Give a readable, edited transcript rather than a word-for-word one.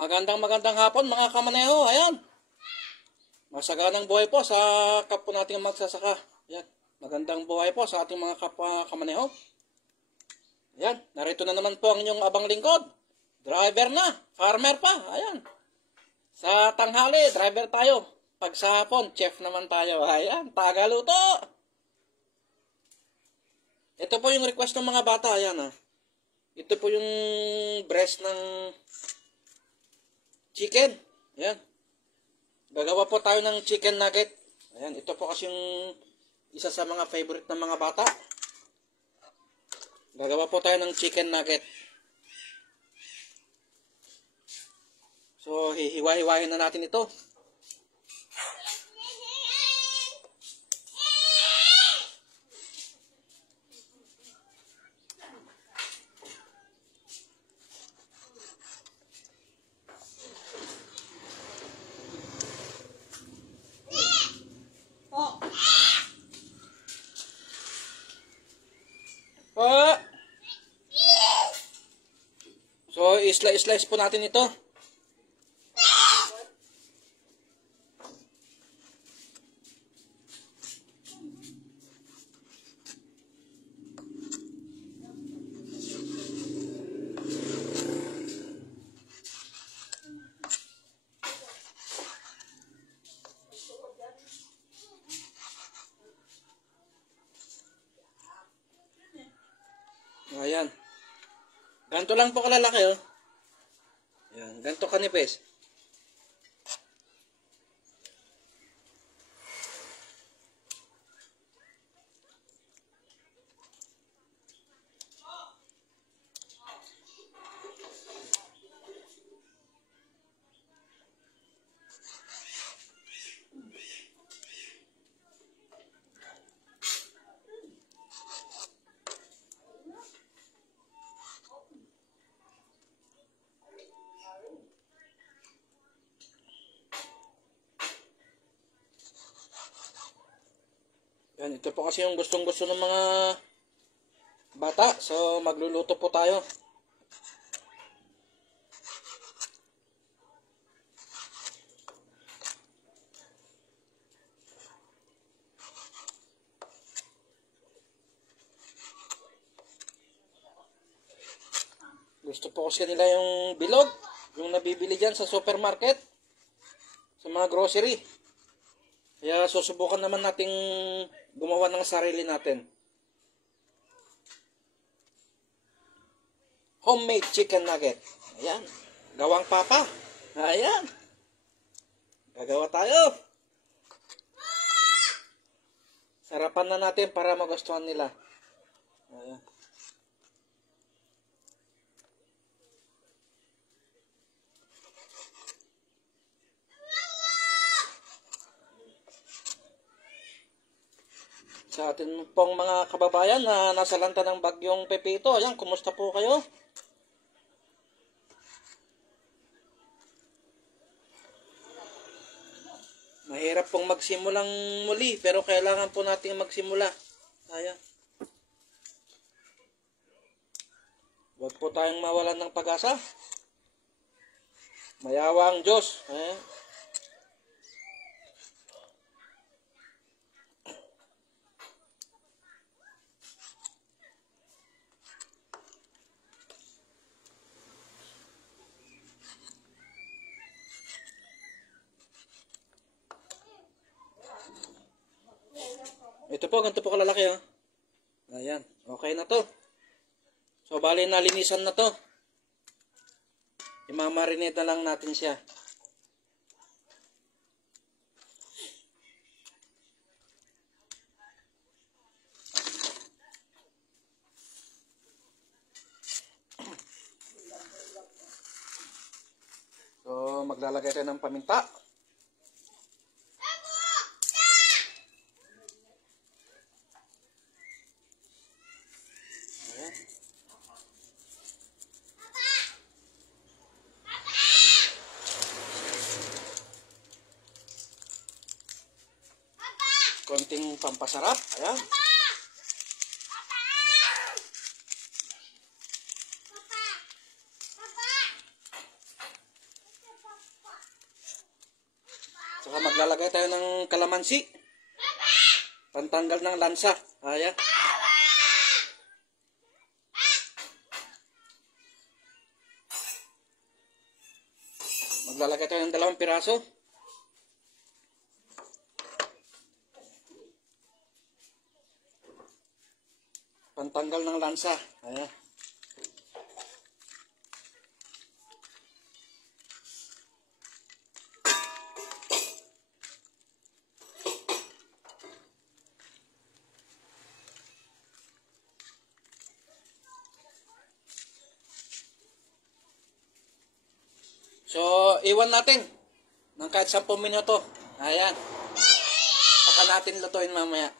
Magandang hapon mga kamaneho. Ayan. Masaganang buhay po sa kapwa nating magsasaka. Ayan. Magandang buhay po sa ating mga kapwa kamaneho. Ayan. Narito na naman po ang inyong abang lingkod. Driver na. Farmer pa. Ayan. Sa tanghali, driver tayo. Pag sa hapon, chef naman tayo. Ayan. Tagaluto. Ito po yung request ng mga bata. Ayan. Ito po yung breast ng chicken. Ayan. Gagawa po tayo ng chicken nugget. Ayan. Ito po kasi yung isa sa mga favorite ng mga bata. Gagawa po tayo ng chicken nugget. So, hihiwa-hiwahin na natin ito. So, isla-slice po natin ito. Ayan. Ganito lang po kalalaki, oh. Ayan. Ganito kanipis. Yan, ito po kasi yung gustong-gusto ng mga bata. So, magluluto po tayo. Gusto po kasi nila yung bilog. Yung nabibili dyan sa supermarket. Sa mga grocery. Kaya susubukan naman nating gumawa ng sarili natin. Homemade chicken nugget. Ayan. Gawang papa. Ayan. Gagawa tayo. Sarapan na natin para magustuhan nila. Ayan. Sa atin pong mga kababayan na nasa lanta ng bagyong Pepito. Ayan, kumusta po kayo? Mahirap pong magsimulang muli, pero kailangan po natin magsimula. Ayan. Huwag po tayong mawalan ng pag-asa. Mayawa ang Diyos. Ayan. Ito po, ganito po kalalaki, oh. Ayan, okay na to. So, bali nalinisan na to. Imamarinate na lang natin siya. So, maglalagay tayo ng paminta. Konting pampasarap. Ayan. Saka maglalagay tayo ng kalamansi. Pantanggal ng lansa. Ayan. Maglalagay tayo ng 2 piraso. Pantanggal ng lansa. Ayan. So, iwan natin ng kahit 10 minuto. Ayan. Saka natin lutuin mamaya.